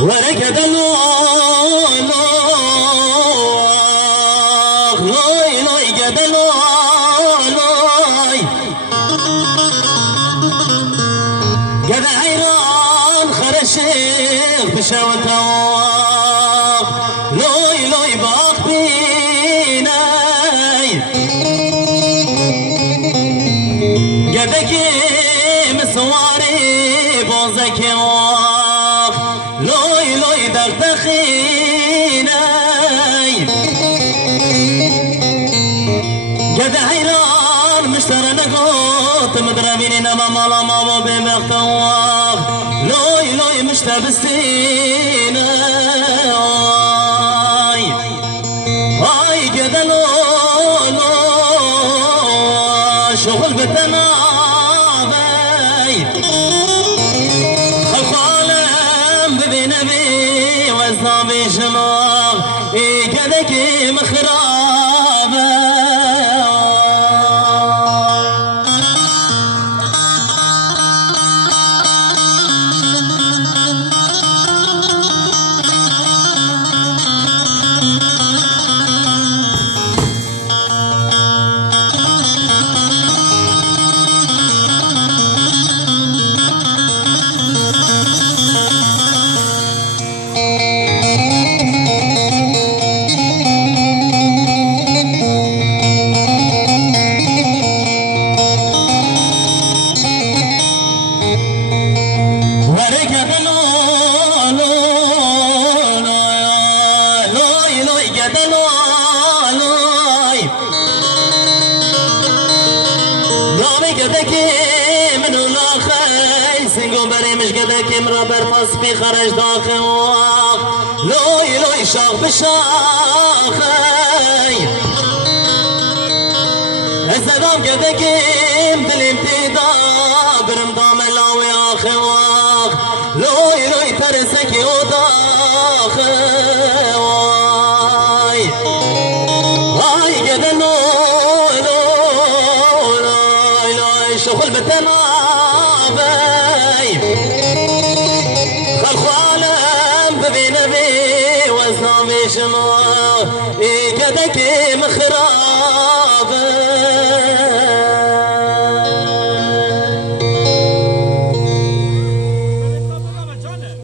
ورقد الله لاي لاي قد لاي قد عيران خرشيخ بشوتاق لاي لاي باق بيناي قدك مسواري بوزك لوي لوي دغدغيناي قد عيران مشترى نقوط مدربين نما مالا ماما بمختواق لوي لوي مشتبستيناي هاي قد لو شغل بالتنابي بنبي وزنابي شماغ كذاك مخرابة قدك من ولا سنقو بري مش قدك مرابر فصفي خرج داخل لوي لوي شاخ بشاخي السلام قدك مثل امتدا برمضام لاوي اخواخ لوي لوي ترسكي وداخي هاي قد شغل بالتنابي خلق عالم ببي نبي وزنامي شما كدك مخرا